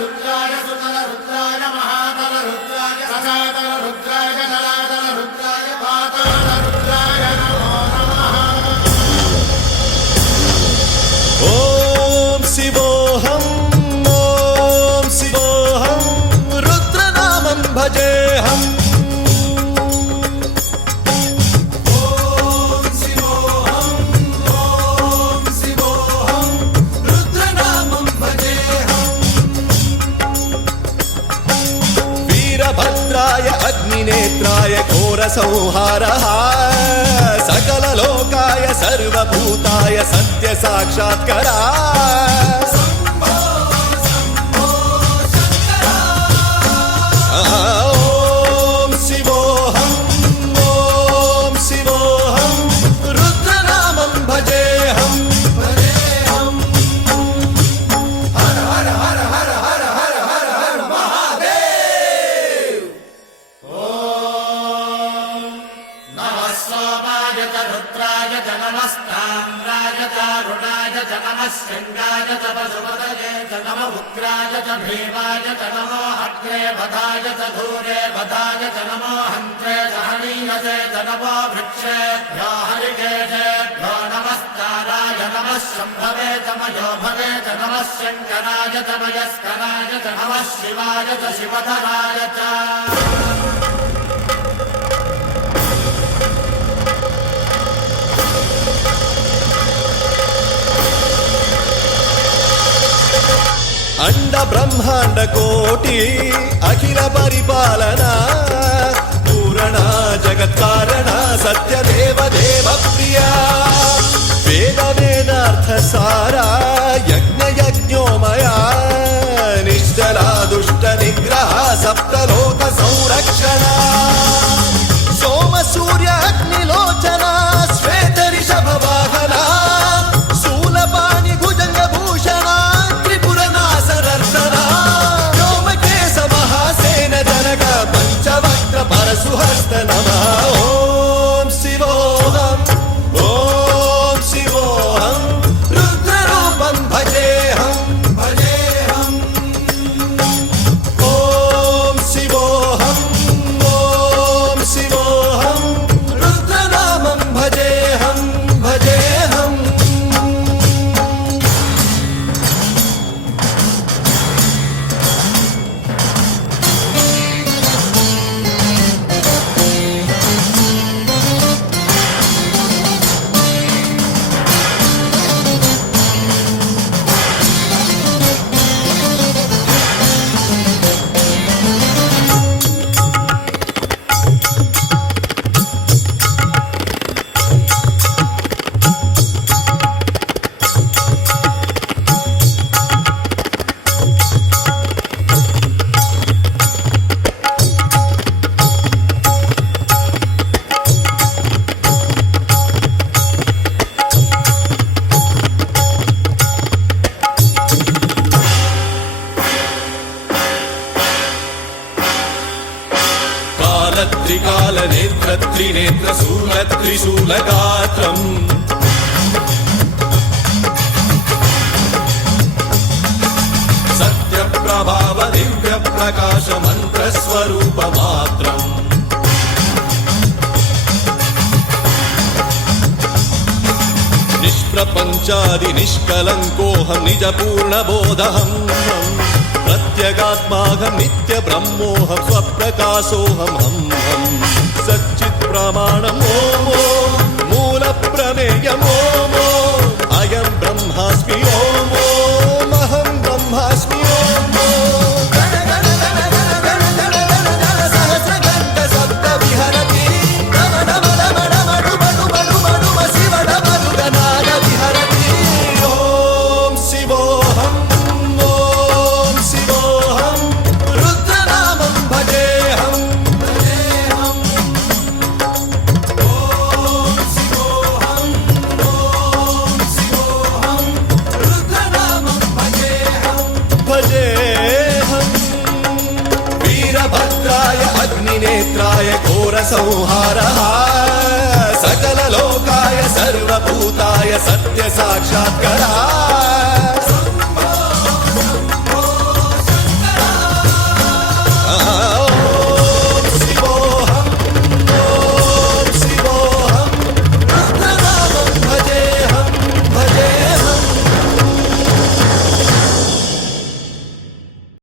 रुद्राय सुतल रुद्राय महातल रुद्राय सजातल रुद्राय जलातल रुद्राय पाताल रुद्राय नमो नमः। ओम शिवोऽहं रुद्रनामं भजेऽहम्। भद्राय अग्निनेत्राय घोरसंहारः सकललोकाय सर्वभूताय सत्यसाक्षात्करा। ॐ शिवोऽहं रुद्रनामं भजेऽहम्। रुद्राय च नमस्ताम्राय च रुणाय च नमः शृङ्गाय च पशुपतये च नमः उग्राय च भीमाय च नमो अग्रे वधाय च धूरे वधाय च नमो हन्त्रे च हनीयसे च नमो वृक्षेभ्यो हरिकेशेभ्यो नमस्काराय नमः शम्भवे च मयोभवे च नमः शङ्कराय च मयस्कराय च नमः शिवाय च शिवधराय च। अंड ब्रह्मांड कोटि अखिल परिपालना पूरणा जगत्कारणा सत्यदेव देव प्रिया वेद वेदार्थ सारा यज्ञ यज्ञोमया निश्चला दुष्ट निग्रह सप्तलोक संरक्षणा सोम सूर्य अग्निलोचना श्वेत ऋषभ वाहना शूलपाणि भुजंग भूषणा पंचवक्त्र परशुहस्त नमः। ओम शिवोऽहं रुद्ररूपं भजेऽहम्। ओम शिवोऽहं रुद्रनामं भजेऽहम्। त्रिकाल नेत्र त्रिनेत्र शूल त्रिशूलगात्रम् सत्यप्रभाव दिव्य प्रकाश मंत्र स्वरूप मात्रम् निष्प्रपंचादि निष्कलंकोऽहं निज पूर्ण बोधहम् प्रत्यगात्माहं नित्य ब्रह्मोऽहं स्वप्रकाशोऽहं हम सच्चित् प्रमाणम् ओम मूल प्रमेयम् ओम अयं ब्रह्मास्मि ओम अहं ब्रह्मास्मि ओम सहस्रगण्ड शब्द विहरति नम नम नम नम डुम डुम डुम डुम शिव डम रुदनाद विहरति। ओम शिवोऽहं रुद्रनामं भजेऽहम्। ओम शिवोऽहं रुद्रनामं भजेऽहम्। वीरभद्राय अग्निनेत्राय घोरसंहारः सकललोकाय सर्वभूताय सत्यसाक्षात्करा।